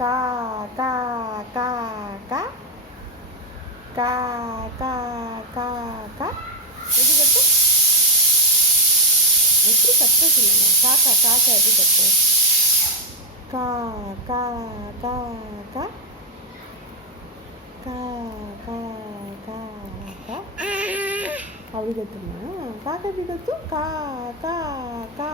கா கா கா கா கா கா கா கா. எப்படி கத்து? எப்படி கத்துறது இல்லைங்க. காக்கா காக்கா எப்படி கத்து? கா கா கா கா கா கா கா கா. அப்படி கத்துமா? காக்கா எப்படி கத்து? கா கா கா